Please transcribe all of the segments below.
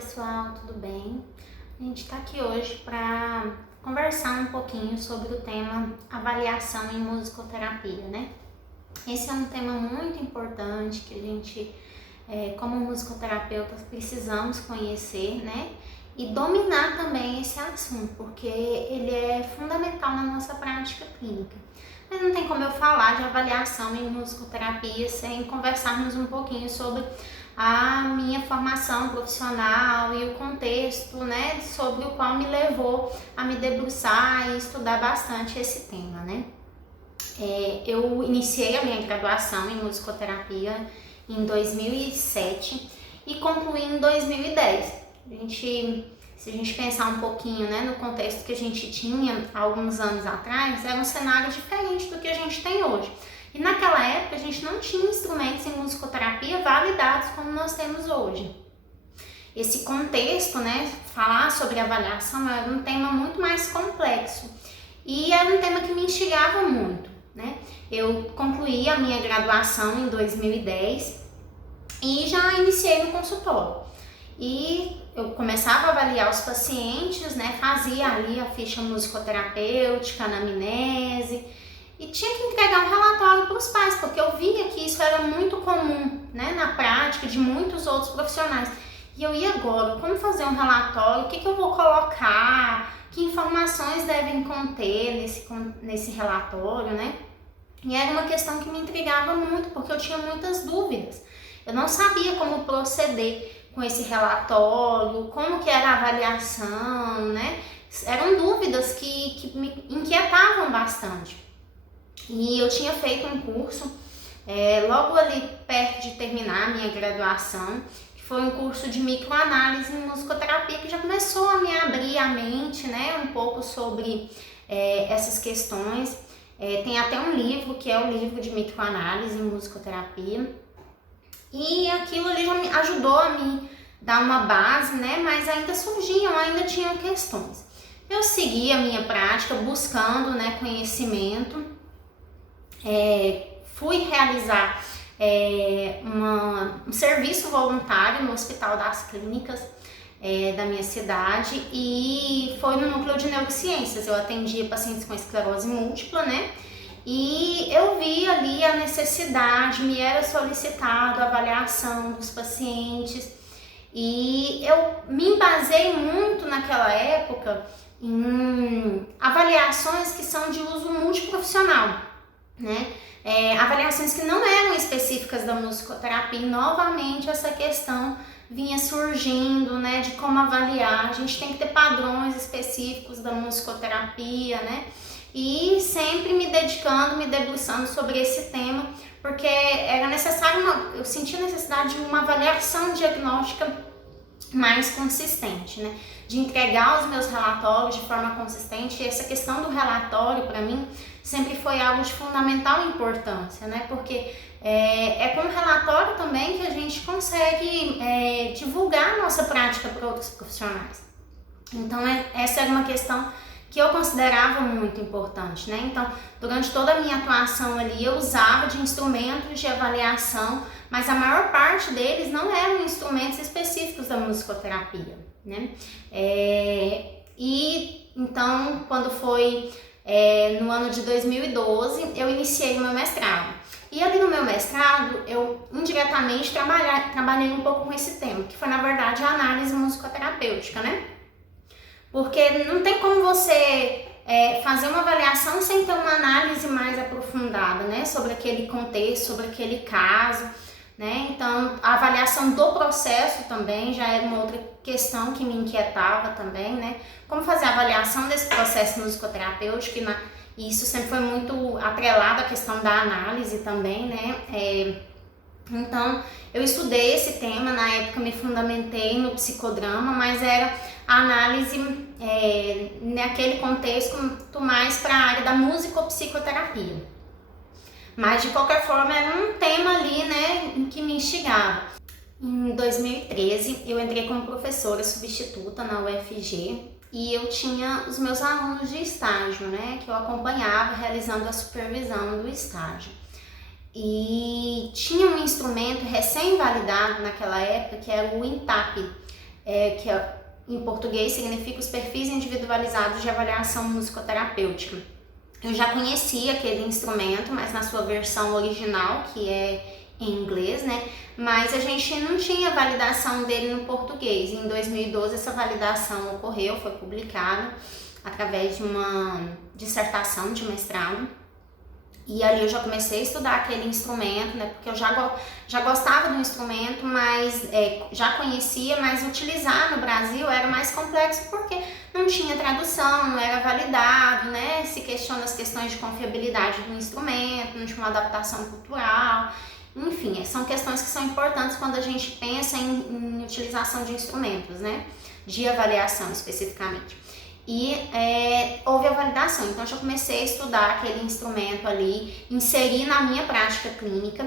pessoal, tudo bem? A gente está aqui hoje para conversar um pouquinho sobre o tema avaliação em musicoterapia, né? Esse é um tema muito importante que a gente, como musicoterapeutas, precisamos conhecer, né? E dominar também esse assunto, porque ele é fundamental na nossa prática clínica. Mas não tem como eu falar de avaliação em musicoterapia sem conversarmos um pouquinho sobre a minha formação profissional e o contexto, né, sobre o qual me levou a me debruçar e estudar bastante esse tema, né. Eu iniciei a minha graduação em musicoterapia em 2007 e concluí em 2010. Se a gente pensar um pouquinho, né, no contexto que a gente tinha há alguns anos atrás, era um cenário diferente do que a gente tem hoje. E naquela época a gente não tinha instrumentos em musicoterapia validados como nós temos hoje. Esse contexto, né, falar sobre avaliação era um tema muito mais complexo e era um tema que me instigava muito, né? Eu concluí a minha graduação em 2010 e já iniciei no consultório. E eu começava a avaliar os pacientes, né, fazia ali a ficha musicoterapêutica, anamnese, e tinha que entregar um relatório para os pais, porque eu via que isso era muito comum, né, na prática de muitos outros profissionais. E eu ia agora, como fazer um relatório, o que eu vou colocar, que informações devem conter nesse relatório, né? E era uma questão que me intrigava muito, porque eu tinha muitas dúvidas. Eu não sabia como proceder com esse relatório, como que era a avaliação, né? Eram dúvidas que me inquietavam bastante. E eu tinha feito um curso logo ali perto de terminar a minha graduação, que foi um curso de microanálise em musicoterapia, que já começou a me abrir a mente, né, um pouco sobre essas questões. Tem até um livro, que é o livro de microanálise em musicoterapia, e aquilo ali já me ajudou a me dar uma base, né, mas ainda tinham questões. Eu segui a minha prática buscando, né, conhecimento. Fui realizar um serviço voluntário no Hospital das Clínicas da minha cidade, e foi no núcleo de neurociências. Eu atendia pacientes com esclerose múltipla, né? E eu vi ali a necessidade, me era solicitado a avaliação dos pacientes, e eu me embasei muito naquela época em avaliações que são de uso multiprofissional, né? Avaliações que não eram específicas da musicoterapia, e novamente essa questão vinha surgindo, né, de como avaliar. A gente tem que ter padrões específicos da musicoterapia, né? E sempre me dedicando, me debruçando sobre esse tema, porque era necessário, eu senti a necessidade de uma avaliação diagnóstica mais consistente, né? De entregar os meus relatórios de forma consistente. E essa questão do relatório, para mim, sempre foi algo de fundamental importância, né? Porque é com o relatório também que a gente consegue divulgar a nossa prática para outros profissionais. Então, essa era uma questão que eu considerava muito importante, né? Então, durante toda a minha atuação ali, eu usava de instrumentos de avaliação, mas a maior parte deles não eram instrumentos específicos da musicoterapia, né? E então, quando foi no ano de 2012, eu iniciei o meu mestrado. E ali no meu mestrado, eu indiretamente trabalhei um pouco com esse tema, que foi, na verdade, a análise musicoterapêutica, né? Porque não tem como você fazer uma avaliação sem ter uma análise mais aprofundada, né, sobre aquele contexto, sobre aquele caso, né? Então, a avaliação do processo também já era uma outra questão que me inquietava também, né? Como fazer a avaliação desse processo musicoterapêutico, e isso sempre foi muito atrelado à questão da análise também, né? Então, eu estudei esse tema, na época me fundamentei no psicodrama, mas era a análise naquele contexto muito mais para a área da musicopsicoterapia. Mas, de qualquer forma, era um tema ali, né, que me instigava. Em 2013, eu entrei como professora substituta na UFG, e eu tinha os meus alunos de estágio, né, que eu acompanhava realizando a supervisão do estágio. E tinha um instrumento recém-validado naquela época, que era o INTAP, em português significa os perfis individualizados de avaliação musicoterapêutica. Eu já conhecia aquele instrumento, mas na sua versão original, que é em inglês, né? Mas a gente não tinha validação dele no português. Em 2012 essa validação ocorreu, foi publicada através de uma dissertação de mestrado. E ali eu já comecei a estudar aquele instrumento, né? Porque eu já gostava do instrumento, mas já conhecia, mas utilizar no Brasil era mais complexo porque não tinha tradução, não era validado, né? Se questiona as questões de confiabilidade do instrumento, não tinha uma adaptação cultural. Enfim, são questões que são importantes quando a gente pensa em utilização de instrumentos, né? De avaliação especificamente. E houve a validação, então eu já comecei a estudar aquele instrumento ali, inseri na minha prática clínica,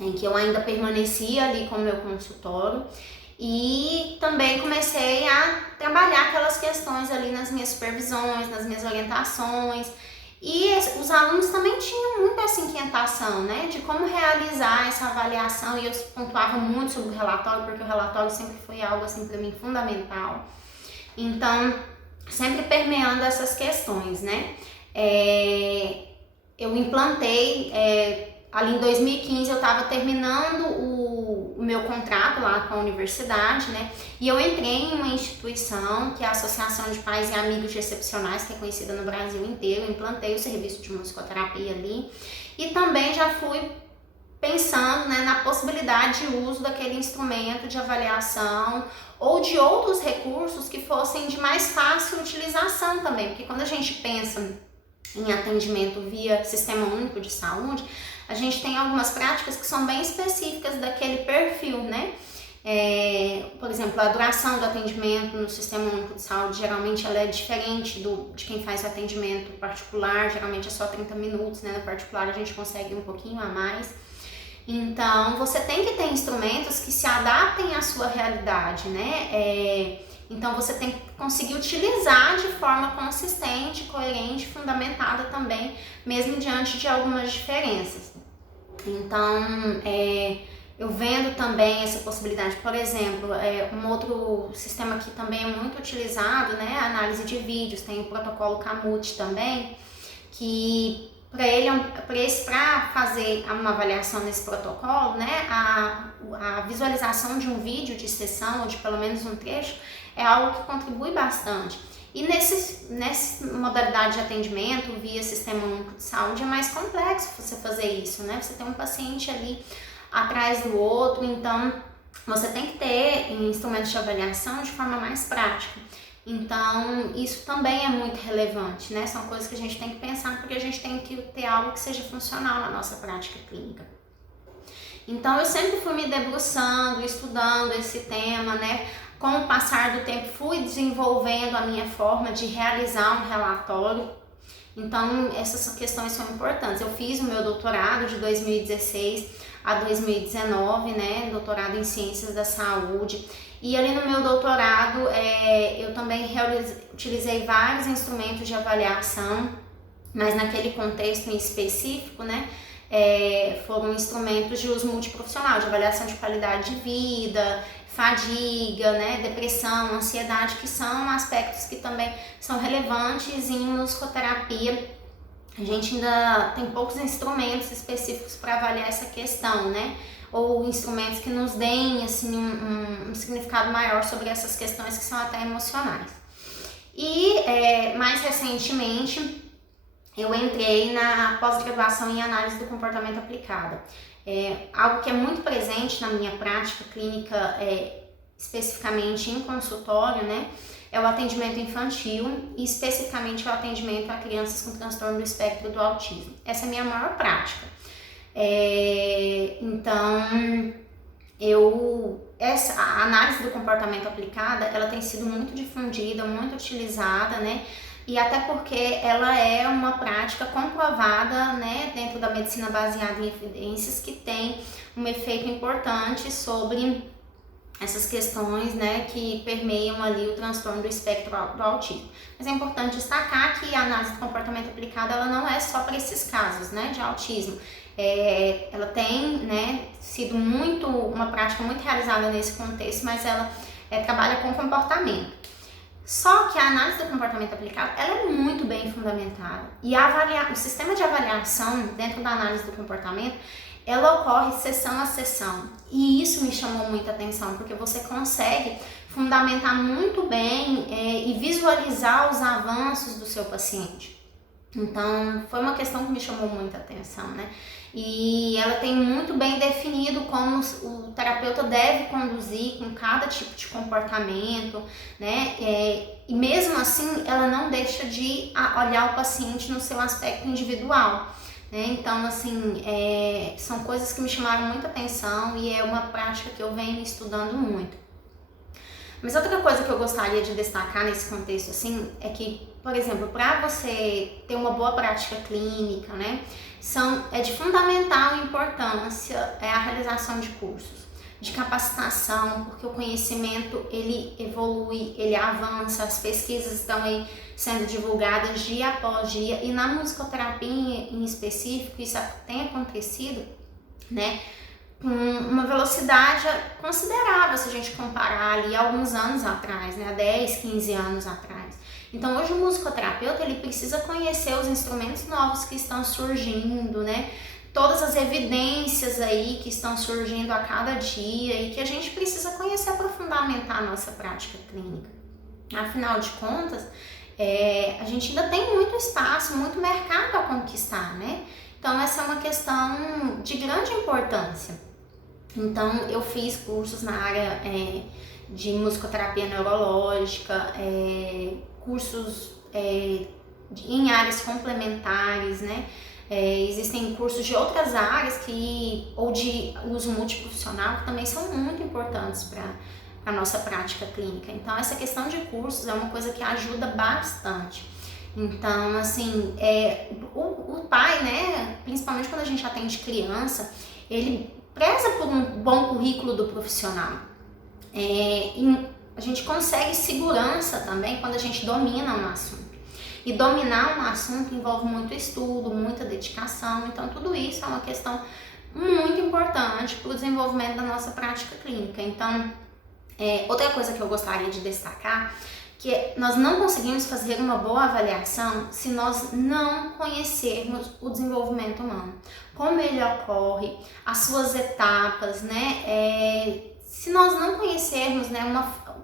em que eu ainda permanecia ali com o meu consultório, e também comecei a trabalhar aquelas questões ali nas minhas supervisões, nas minhas orientações. E os alunos também tinham muito essa inquietação, né, de como realizar essa avaliação, e eu pontuava muito sobre o relatório, porque o relatório sempre foi algo assim para mim fundamental. Então, sempre permeando essas questões, né. Eu implantei, ali em 2015 eu estava terminando o meu contrato lá com a universidade, né, e eu entrei em uma instituição que é a Associação de Pais e Amigos de Excepcionais, que é conhecida no Brasil inteiro. Eu implantei o serviço de musicoterapia ali e também já fui pensando, né, na possibilidade de uso daquele instrumento de avaliação ou de outros recursos que fossem de mais fácil utilização também, porque quando a gente pensa em atendimento via Sistema Único de Saúde, a gente tem algumas práticas que são bem específicas daquele perfil, né? Por exemplo, a duração do atendimento no Sistema Único de Saúde, geralmente ela é diferente de quem faz o atendimento particular, geralmente é só 30 minutos, né? No particular a gente consegue um pouquinho a mais. Então, você tem que ter instrumentos que se adaptem à sua realidade, né? Então, você tem que conseguir utilizar de forma consistente, coerente, fundamentada também, mesmo diante de algumas diferenças. Então, eu vendo também essa possibilidade, por exemplo, um outro sistema que também é muito utilizado, né? A análise de vídeos, tem o protocolo Camut também, que para fazer uma avaliação nesse protocolo, né, a visualização de um vídeo de sessão ou de pelo menos um trecho é algo que contribui bastante. E nessa modalidade de atendimento via Sistema Único de Saúde é mais complexo você fazer isso, né? Você tem um paciente ali atrás do outro, então você tem que ter instrumentos de avaliação de forma mais prática. Então, isso também é muito relevante, né? São coisas que a gente tem que pensar, porque a gente tem que ter algo que seja funcional na nossa prática clínica. Então, eu sempre fui me debruçando, estudando esse tema, né? Com o passar do tempo, fui desenvolvendo a minha forma de realizar um relatório. Então, essas questões são importantes. Eu fiz o meu doutorado de 2016 a 2019, né? Doutorado em Ciências da Saúde. E ali no meu doutorado, eu também utilizei vários instrumentos de avaliação, mas naquele contexto em específico, né, foram instrumentos de uso multiprofissional, de avaliação de qualidade de vida, fadiga, né, depressão, ansiedade, que são aspectos que também são relevantes em musicoterapia. A gente ainda tem poucos instrumentos específicos para avaliar essa questão, né? Ou instrumentos que nos deem assim, um significado maior sobre essas questões que são até emocionais. E mais recentemente eu entrei na pós-graduação em análise do comportamento aplicada. Algo que é muito presente na minha prática clínica, especificamente em consultório, né? É o atendimento infantil e especificamente o atendimento a crianças com transtorno do espectro do autismo. Essa é a minha maior prática. Então, a análise do comportamento aplicada, ela tem sido muito difundida, muito utilizada, né? E até porque ela é uma prática comprovada, né, dentro da medicina baseada em evidências, que tem um efeito importante sobre essas questões, né, que permeiam ali o transtorno do espectro do autismo. Mas é importante destacar que a análise do comportamento aplicada, ela não é só para esses casos, né, de autismo. Ela tem, né, sido uma prática muito realizada nesse contexto, mas ela trabalha com comportamento. Só que a análise do comportamento aplicado, ela é muito bem fundamentada. E o sistema de avaliação dentro da análise do comportamento, ela ocorre sessão a sessão. E isso me chamou muita atenção, porque você consegue fundamentar muito bem e visualizar os avanços do seu paciente. Então, foi uma questão que me chamou muita atenção, né? E ela tem muito bem definido como o terapeuta deve conduzir com cada tipo de comportamento, né? E mesmo assim, ela não deixa de olhar o paciente no seu aspecto individual, né? Então, assim, são coisas que me chamaram muita atenção e é uma prática que eu venho estudando muito. Mas outra coisa que eu gostaria de destacar nesse contexto, assim, é que, por exemplo, para você ter uma boa prática clínica, né, é de fundamental importância a realização de cursos, de capacitação, porque o conhecimento, ele evolui, ele avança, as pesquisas estão aí sendo divulgadas dia após dia, e na musicoterapia em específico, isso tem acontecido, né, com uma velocidade considerável, se a gente comparar ali alguns anos atrás, né, 10, 15 anos atrás. Então hoje o musicoterapeuta, ele precisa conhecer os instrumentos novos que estão surgindo, né, todas as evidências aí que estão surgindo a cada dia e que a gente precisa conhecer para fundamentar a nossa prática clínica. Afinal de contas, a gente ainda tem muito espaço, muito mercado a conquistar, né? Então essa é uma questão de grande importância. Então eu fiz cursos na área de musicoterapia neurológica, cursos em áreas complementares, né? Existem cursos de outras áreas ou de uso multiprofissional que também são muito importantes para a nossa prática clínica. Então essa questão de cursos é uma coisa que ajuda bastante. Então, assim, o pai, né, principalmente quando a gente atende criança, ele preza por um bom currículo do profissional. A gente consegue segurança também quando a gente domina um assunto. E dominar um assunto envolve muito estudo, muita dedicação, então tudo isso é uma questão muito importante para o desenvolvimento da nossa prática clínica. Então, outra coisa que eu gostaria de destacar, que nós não conseguimos fazer uma boa avaliação se nós não conhecermos o desenvolvimento humano, como ele ocorre, as suas etapas, né? Se nós não conhecermos, né,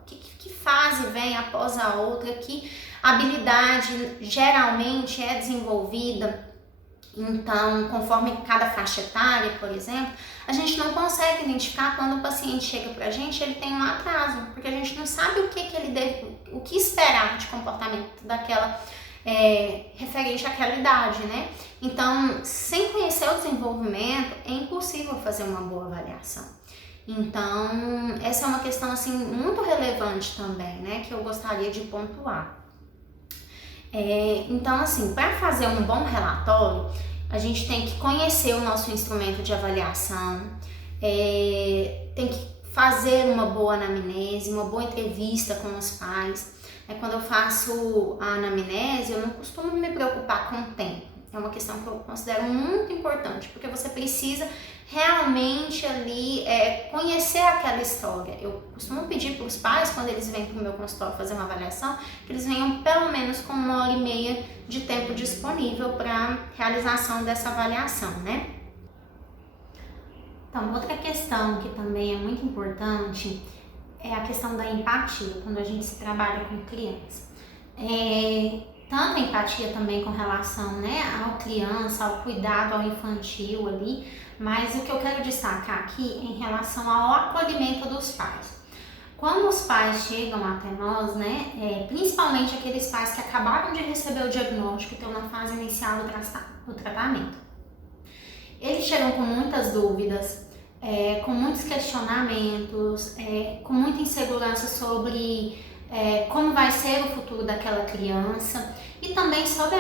que fase vem após a outra, que habilidade geralmente é desenvolvida, então, conforme cada faixa etária, por exemplo, a gente não consegue identificar quando o paciente chega pra gente, ele tem um atraso, porque a gente não sabe o que esperar de comportamento daquela referente àquela idade, né? Então, sem conhecer o desenvolvimento, é impossível fazer uma boa avaliação. Então, essa é uma questão assim muito relevante também, né, que eu gostaria de pontuar. Então, assim, para fazer um bom relatório, a gente tem que conhecer o nosso instrumento de avaliação, tem que fazer uma boa anamnese, uma boa entrevista com os pais. Quando eu faço a anamnese, eu não costumo me preocupar com o tempo. É uma questão que eu considero muito importante, porque você precisa realmente ali conhecer aquela história. Eu costumo pedir para os pais, quando eles vêm para o meu consultório fazer uma avaliação, que eles venham pelo menos com 1h30 de tempo disponível para realização dessa avaliação, né? Então, outra questão que também é muito importante é a questão da empatia, quando a gente se trabalha com criança. Tanto a empatia também com relação, né, à criança, ao cuidado ao infantil ali, mas o que eu quero destacar aqui é em relação ao acolhimento dos pais. Quando os pais chegam até nós, né, principalmente aqueles pais que acabaram de receber o diagnóstico, estão na fase inicial do tratamento, eles chegam com muitas dúvidas, com muitos questionamentos, com muita insegurança sobre como vai ser o futuro daquela criança e também sobre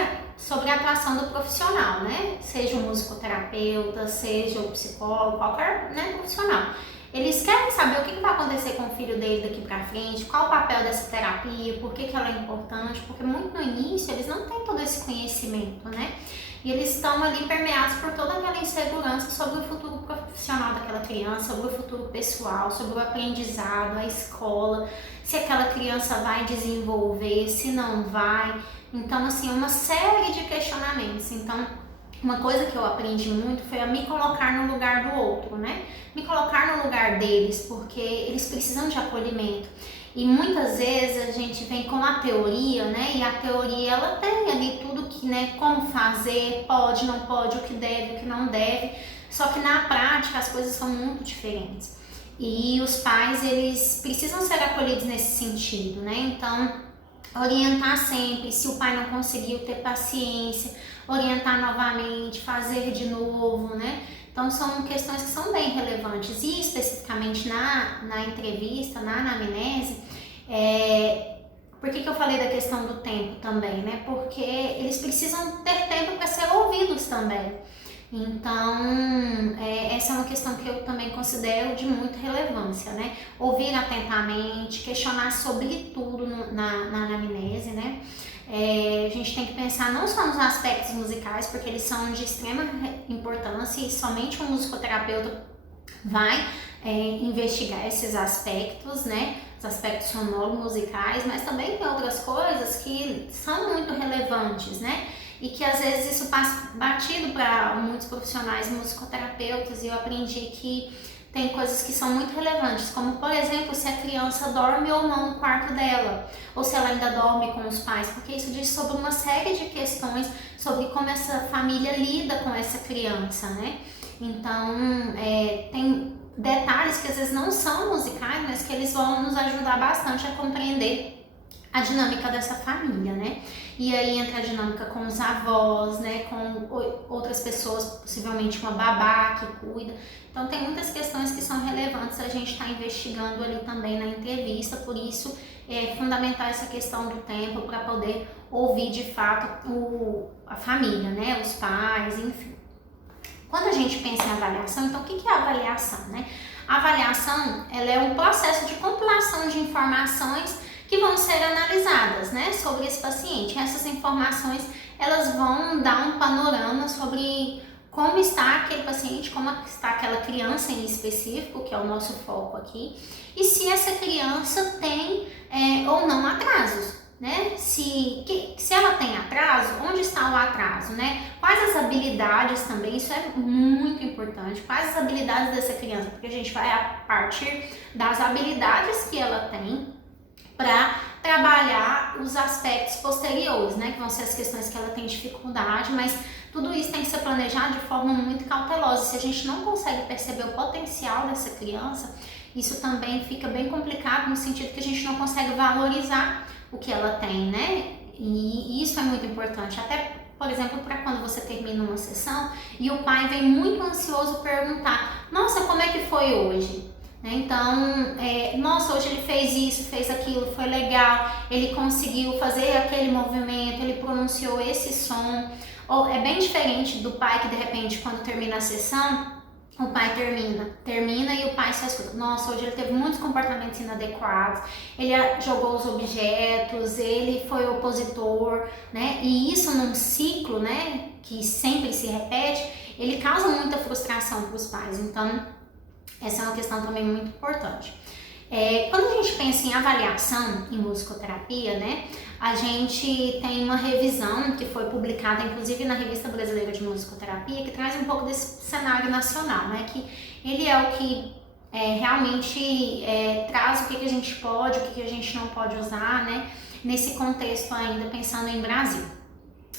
a atuação do profissional, né? Seja o musicoterapeuta, seja o psicólogo, qualquer, né, profissional. Eles querem saber o que vai acontecer com o filho dele daqui pra frente, qual o papel dessa terapia, por que ela é importante, porque muito no início eles não têm todo esse conhecimento, né? E eles estão ali permeados por toda aquela insegurança sobre o futuro profissional daquela criança, sobre o futuro pessoal, sobre o aprendizado, a escola, se aquela criança vai desenvolver, se não vai. Então, assim, uma série de questionamentos. Então, uma coisa que eu aprendi muito foi a me colocar no lugar do outro, né? Me colocar no lugar deles, porque eles precisam de acolhimento. E muitas vezes a gente vem com a teoria, né? E a teoria, ela tem ali tudo que, né? Como fazer, pode, não pode, o que deve, o que não deve. Só que na prática as coisas são muito diferentes. E os pais, eles precisam ser acolhidos nesse sentido, né? Então, orientar sempre, se o pai não conseguiu, ter paciência, orientar novamente, fazer de novo, né? Então são questões que são bem relevantes. E especificamente na entrevista, na anamnese, por que eu falei da questão do tempo também, né? Porque eles precisam ter tempo para ser ouvidos também. Então, essa é uma questão que eu também considero de muita relevância, né? Ouvir atentamente, questionar sobre tudo na anamnese, né? A gente tem que pensar não só nos aspectos musicais, porque eles são de extrema importância e somente um musicoterapeuta vai investigar esses aspectos, né? Os aspectos sonoro-musicais, mas também tem outras coisas que são muito relevantes, né? E que às vezes isso passa batido para muitos profissionais musicoterapeutas, e eu aprendi que tem coisas que são muito relevantes, como por exemplo, se a criança dorme ou não no quarto dela, ou se ela ainda dorme com os pais, porque isso diz sobre uma série de questões sobre como essa família lida com essa criança, né? Então, tem detalhes que às vezes não são musicais, mas que eles vão nos ajudar bastante a compreender a dinâmica dessa família, né? E aí entra a dinâmica com os avós, né? Com outras pessoas, possivelmente uma babá que cuida. Então tem muitas questões que são relevantes a gente estar investigando ali também na entrevista, por isso é fundamental essa questão do tempo para poder ouvir de fato a família, né? Os pais, enfim. Quando a gente pensa em avaliação, então o que é a avaliação, né? A avaliação, ela é um processo de compilação de informações que vão ser analisadas, né, sobre esse paciente. Essas informações, elas vão dar um panorama sobre como está aquele paciente, como está aquela criança em específico, que é o nosso foco aqui, e se essa criança tem ou não atrasos, né? Se ela tem atraso, onde está o atraso, né? Quais as habilidades também, isso é muito importante, quais as habilidades dessa criança, porque a gente vai a partir das habilidades que ela tem para trabalhar os aspectos posteriores, né, que vão ser as questões que ela tem dificuldade, mas tudo isso tem que ser planejado de forma muito cautelosa. Se a gente não consegue perceber o potencial dessa criança, isso também fica bem complicado no sentido que a gente não consegue valorizar o que ela tem, né, e isso é muito importante, até por exemplo, para quando você termina uma sessão e o pai vem muito ansioso perguntar: nossa, como é que foi hoje? Então, nossa, hoje ele fez isso, fez aquilo, foi legal, ele conseguiu fazer aquele movimento, ele pronunciou esse som. Ou é bem diferente do pai que de repente, quando termina a sessão, o pai termina e o pai só escuta: nossa, hoje ele teve muitos comportamentos inadequados, ele jogou os objetos, ele foi opositor, né? E isso num ciclo, né, que sempre se repete, ele causa muita frustração para os pais. Então, essa é uma questão também muito importante. Quando a gente pensa em avaliação em musicoterapia, né, a gente tem uma revisão que foi publicada, inclusive, na Revista Brasileira de Musicoterapia, que traz um pouco desse cenário nacional, né, que ele é o que realmente traz o que a gente pode, o que a gente não pode usar, né, nesse contexto ainda pensando em Brasil.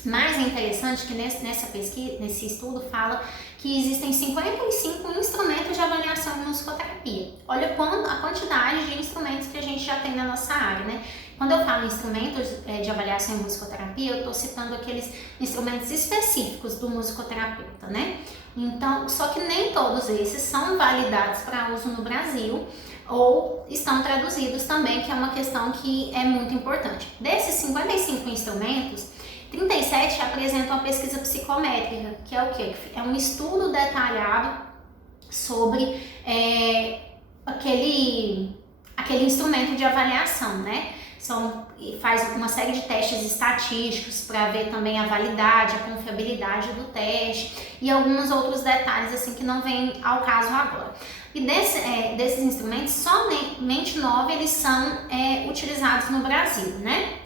Mas é interessante que nessa pesquisa, nesse estudo, fala que existem 55 instrumentos de avaliação em musicoterapia. Olha a quantidade de instrumentos que a gente já tem na nossa área, né? Quando eu falo instrumentos de avaliação em musicoterapia, eu estou citando aqueles instrumentos específicos do musicoterapeuta, né? Então, só que nem todos esses são validados para uso no Brasil ou estão traduzidos também, que é uma questão que é muito importante. Desses 55 instrumentos, 37 apresentam a pesquisa psicométrica, que é o quê? É um estudo detalhado sobre aquele instrumento de avaliação, né? São faz uma série de testes estatísticos para ver também a validade, a confiabilidade do teste e alguns outros detalhes assim que não vêm ao caso agora. E desses instrumentos, somente 9 eles são utilizados no Brasil, né?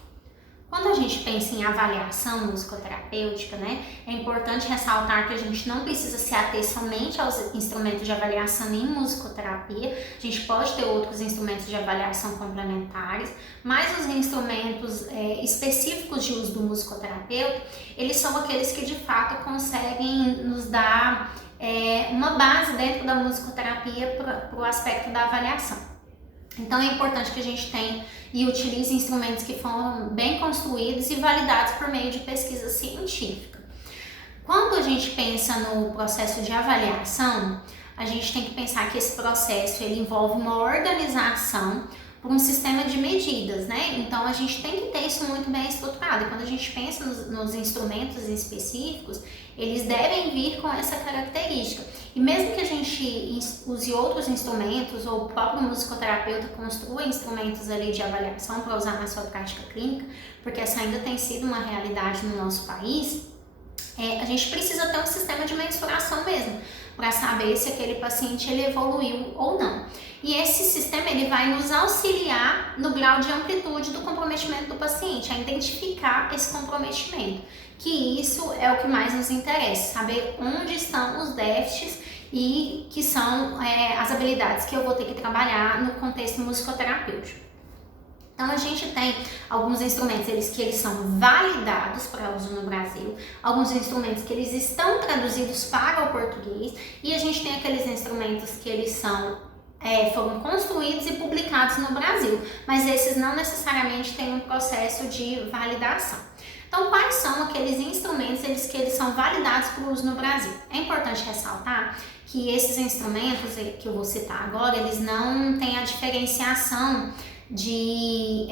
Quando a gente pensa em avaliação musicoterapêutica, né, é importante ressaltar que a gente não precisa se ater somente aos instrumentos de avaliação em musicoterapia, a gente pode ter outros instrumentos de avaliação complementares, mas os instrumentos específicos de uso do musicoterapeuta, eles são aqueles que de fato conseguem nos dar uma base dentro da musicoterapia para o aspecto da avaliação. Então é importante que a gente tenha e utilize instrumentos que foram bem construídos e validados por meio de pesquisa científica. Quando a gente pensa no processo de avaliação, a gente tem que pensar que esse processo ele envolve uma organização por um sistema de medidas, né? Então a gente tem que ter isso muito bem estruturado. E quando a gente pensa nos instrumentos específicos, eles devem vir com essa característica. E mesmo que a gente use outros instrumentos ou o próprio musicoterapeuta construa instrumentos ali de avaliação para usar na sua prática clínica, porque essa ainda tem sido uma realidade no nosso país, a gente precisa ter um sistema de mensuração mesmo, para saber se aquele paciente ele evoluiu ou não. E esse sistema ele vai nos auxiliar no grau de amplitude do comprometimento do paciente, a identificar esse comprometimento, que isso é o que mais nos interessa, saber onde estão os déficits e que são as habilidades que eu vou ter que trabalhar no contexto musicoterapêutico. Então a gente tem alguns instrumentos que eles são validados para uso no Brasil, alguns instrumentos que eles estão traduzidos para o português e a gente tem aqueles instrumentos que eles foram construídos e publicados no Brasil, mas esses não necessariamente têm um processo de validação. Então, quais são aqueles instrumentos que eles são validados para o uso no Brasil? É importante ressaltar que esses instrumentos que eu vou citar agora, eles não têm a diferenciação de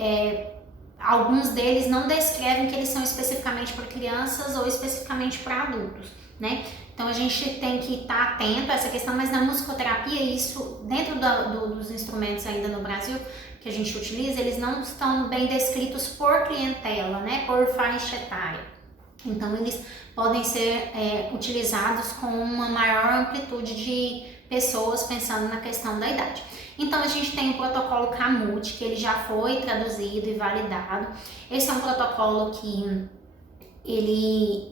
alguns deles não descrevem que eles são especificamente para crianças ou especificamente para adultos, né? Então a gente tem que estar atento a essa questão, mas na musicoterapia isso, dentro dos instrumentos ainda no Brasil que a gente utiliza, eles não estão bem descritos por clientela, né? Por faixa etária. Então eles podem ser utilizados com uma maior amplitude de pessoas pensando na questão da idade. Então a gente tem o protocolo CAMUT, que ele já foi traduzido e validado. Esse é um protocolo que ele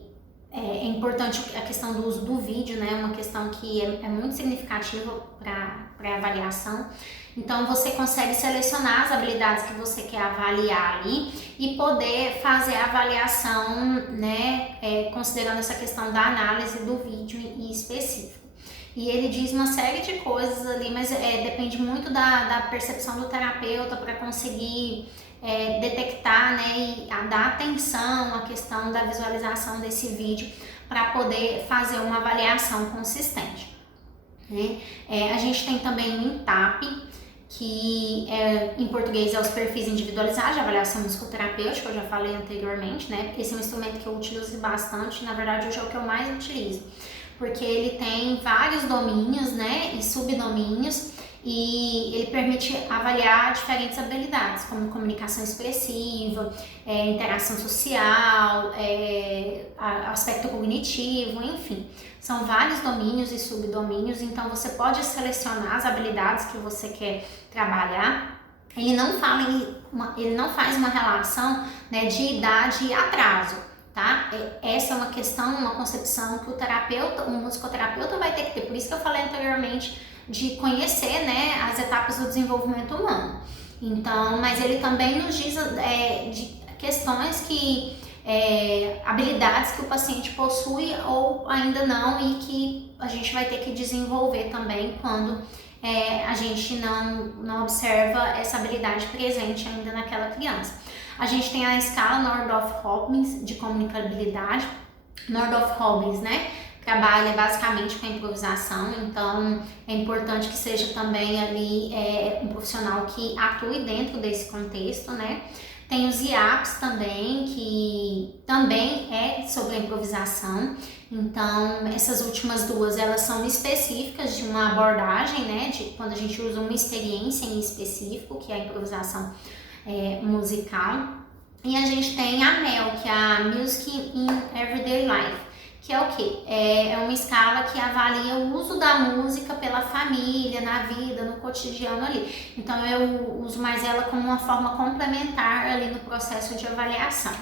é importante, a questão do uso do vídeo, né? Uma questão que é muito significativa para avaliação. Então você consegue selecionar as habilidades que você quer avaliar ali e poder fazer a avaliação, né? Considerando essa questão da análise do vídeo em específico. E ele diz uma série de coisas ali, mas depende muito da percepção do terapeuta para conseguir detectar, né, e dar atenção à questão da visualização desse vídeo para poder fazer uma avaliação consistente, né? A gente tem também o INTAP, que em português é os perfis individualizados de avaliação musicoterapêutica, eu já falei anteriormente, né? Esse é um instrumento que eu utilizo bastante, na verdade hoje é o que eu mais utilizo, porque ele tem vários domínios, né, e subdomínios, e ele permite avaliar diferentes habilidades, como comunicação expressiva, interação social, aspecto cognitivo, enfim. São vários domínios e subdomínios, então você pode selecionar as habilidades que você quer trabalhar. Ele não faz uma relação, né, de idade e atraso. Tá? Essa é uma questão, uma concepção que o musicoterapeuta vai ter que ter. Por isso que eu falei anteriormente de conhecer, né, as etapas do desenvolvimento humano. Então, mas ele também nos diz de questões habilidades que o paciente possui ou ainda não e que a gente vai ter que desenvolver também quando a gente não observa essa habilidade presente ainda naquela criança. A gente tem a escala Nordhoff-Hopkins de comunicabilidade. Nordhoff-Hopkins, né, trabalha basicamente com a improvisação, então é importante que seja também ali um profissional que atue dentro desse contexto, né. Tem os IAPs também, que também é sobre a improvisação. Então, essas últimas duas, elas são específicas de uma abordagem, né, de quando a gente usa uma experiência em específico, que é a improvisação musical. E a gente tem a MEL, que é a Music in Everyday Life, que é o quê? É uma escala que avalia o uso da música pela família, na vida, no cotidiano ali. Então eu uso mais ela como uma forma complementar ali no processo de avaliação.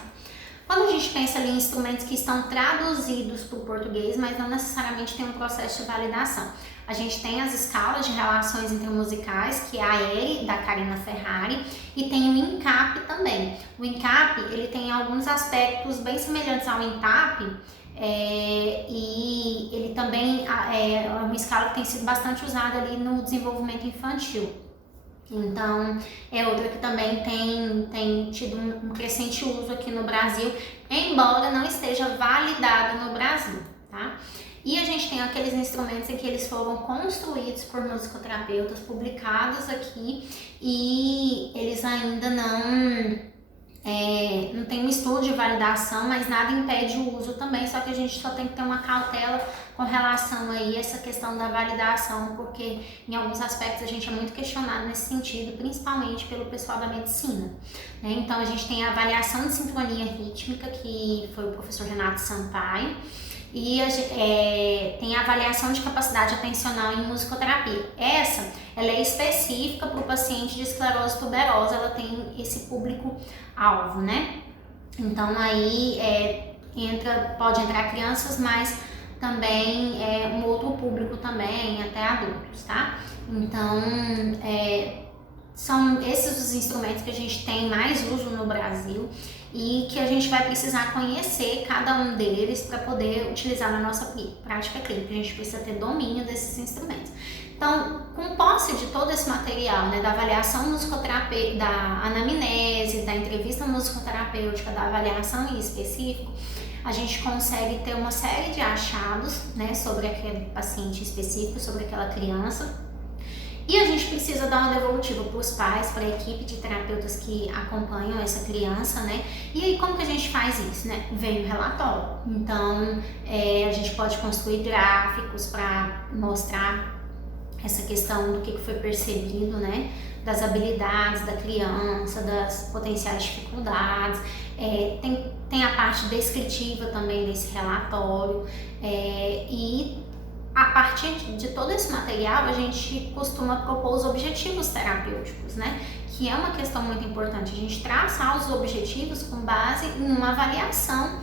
Quando a gente pensa ali em instrumentos que estão traduzidos para o português, mas não necessariamente tem um processo de validação. A gente tem as escalas de relações intermusicais, que é a ELI, da Karina Ferrari, e tem o INCAP também. O INCAP, ele tem alguns aspectos bem semelhantes ao INTAP, e ele também é uma escala que tem sido bastante usada ali no desenvolvimento infantil. Então, é outra que também tem tido um crescente uso aqui no Brasil, embora não esteja validada no Brasil, tá? E a gente tem aqueles instrumentos em que eles foram construídos por musicoterapeutas, publicados aqui, e eles ainda não tem um estudo de validação, mas nada impede o uso também, só que a gente só tem que ter uma cautela com relação aí a essa questão da validação, porque em alguns aspectos a gente é muito questionado nesse sentido, principalmente pelo pessoal da medicina, né? Então a gente tem a avaliação de sincronia rítmica, que foi o professor Renato Sampaio, e tem a avaliação de capacidade atencional em musicoterapia. Ela é específica para o paciente de esclerose tuberosa, ela tem esse público-alvo, né? Então aí pode entrar crianças, mas também um outro público também, até adultos, tá? Então, são esses os instrumentos que a gente tem mais uso no Brasil e que a gente vai precisar conhecer cada um deles para poder utilizar na nossa prática clínica. A gente precisa ter domínio desses instrumentos. Então, com posse de todo esse material, né, da avaliação musicoterapêutica, da anamnese, da entrevista musicoterapêutica, da avaliação em específico, a gente consegue ter uma série de achados, né, sobre aquele paciente específico, sobre aquela criança. E a gente precisa dar uma devolutiva para os pais, para a equipe de terapeutas que acompanham essa criança, né? E aí como que a gente faz isso, né? Vem o relatório. Então, a gente pode construir gráficos para mostrar essa questão do que foi percebido, né? Das habilidades da criança, das potenciais dificuldades. Tem a parte descritiva também desse relatório, e a partir de todo esse material, a gente costuma propor os objetivos terapêuticos, né? Que é uma questão muito importante, a gente traçar os objetivos com base em uma avaliação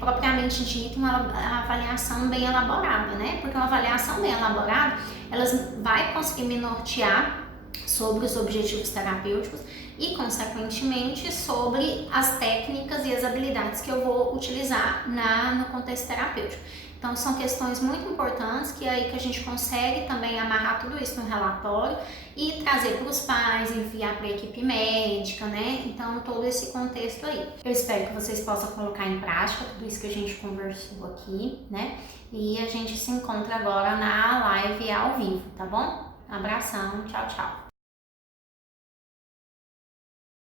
propriamente dita, uma avaliação bem elaborada, né? Porque uma avaliação bem elaborada, ela vai conseguir me nortear sobre os objetivos terapêuticos e, consequentemente, sobre as técnicas e as habilidades que eu vou utilizar no contexto terapêutico. Então, são questões muito importantes que é aí que a gente consegue também amarrar tudo isso no relatório e trazer para os pais, enviar para a equipe médica, né? Então, todo esse contexto aí. Eu espero que vocês possam colocar em prática tudo isso que a gente conversou aqui, né? E a gente se encontra agora na live ao vivo, tá bom? Abração, tchau, tchau!